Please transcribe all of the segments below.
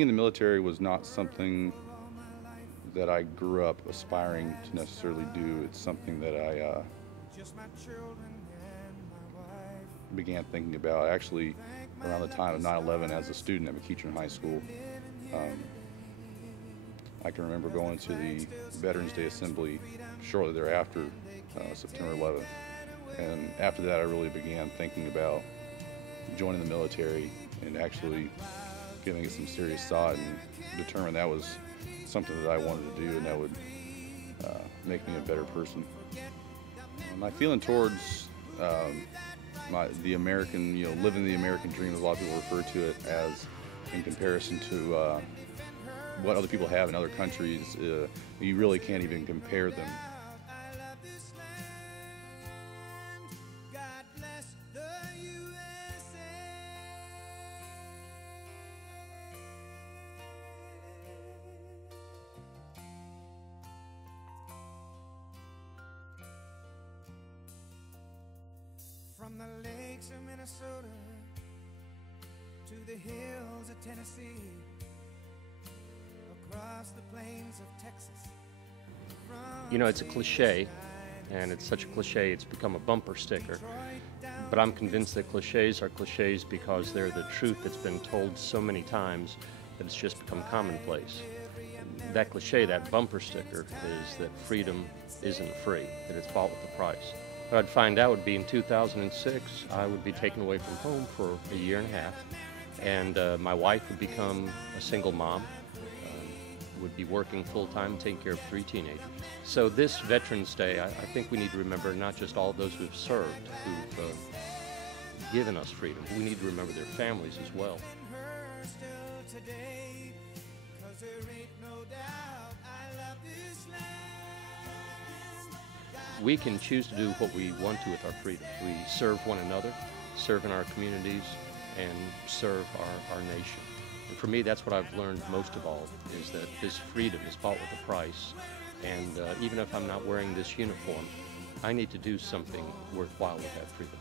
Being in the military was not something that I grew up aspiring to necessarily do. It's something that I began thinking about actually around the time of 9/11 as a student at McEachern High School. I can remember going to the Veterans Day Assembly shortly thereafter, September 11th. And after that, I really began thinking about joining the military and actually giving it some serious thought, and determined that was something that I wanted to do and that would make me a better person. My feeling towards the American, living the American dream, as a lot of people refer to it as, in comparison to what other people have in other countries, you really can't even compare them. From the lakes of Minnesota to the hills of Tennessee, across the plains of Texas. It's a cliche, and it's such a cliche it's become a bumper sticker. But I'm convinced that cliches are cliches because they're the truth that's been told so many times that it's just become commonplace. That cliche, that bumper sticker, is that freedom isn't free, that it's bought with a price. What I'd find out would be in 2006, I would be taken away from home for a year and a half, and my wife would become a single mom, would be working full-time, taking care of 3 teenagers. So this Veterans Day, I think we need to remember not just all those who've served, who've given us freedom, but we need to remember their families as well. We can choose to do what we want to with our freedom. We serve one another, serve in our communities, and serve our nation. And for me, that's what I've learned most of all, is that this freedom is bought with a price. And even if I'm not wearing this uniform, I need to do something worthwhile with that freedom.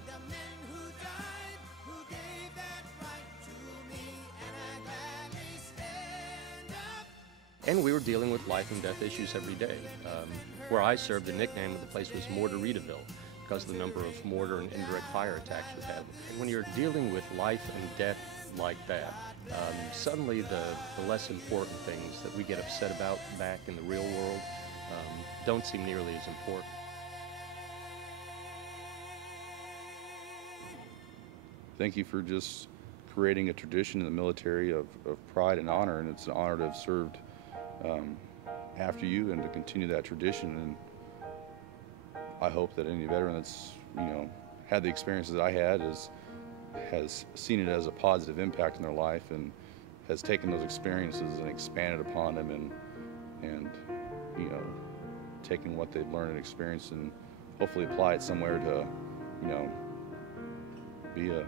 And we were dealing with life and death issues every day. Where I served, the nickname of the place was Mortaritaville, because of the number of mortar and indirect fire attacks we had. And when you're dealing with life and death like that, suddenly the less important things that we get upset about back in the real world don't seem nearly as important. Thank you for just creating a tradition in the military of pride and honor, and it's an honor to have served after you and to continue that tradition. And I hope that any veteran that's had the experiences that I had has seen it as a positive impact in their life and has taken those experiences and expanded upon them, and taken what they've learned and experienced and hopefully apply it somewhere to be a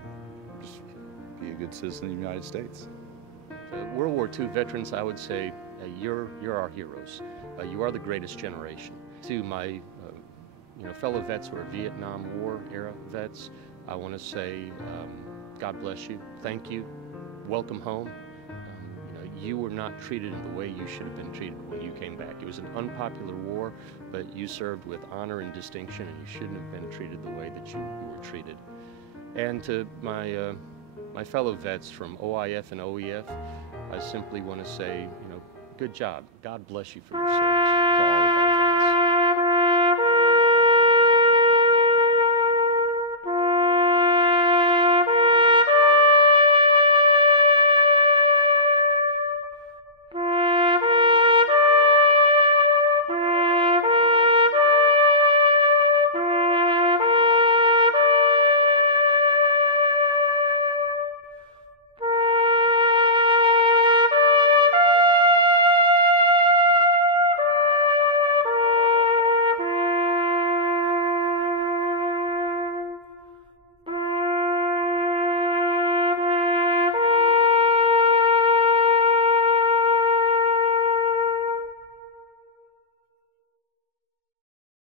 good citizen of the United States. World War II veterans, I would say, you're our heroes. You are the greatest generation. To my fellow vets who are Vietnam War era vets, I want to say, God bless you, thank you, welcome home. You were not treated in the way you should have been treated when you came back. It was an unpopular war, but you served with honor and distinction, and you shouldn't have been treated the way that you were treated. And to my fellow vets from OIF and OEF, I simply want to say, good job. God bless you for your service. To all of our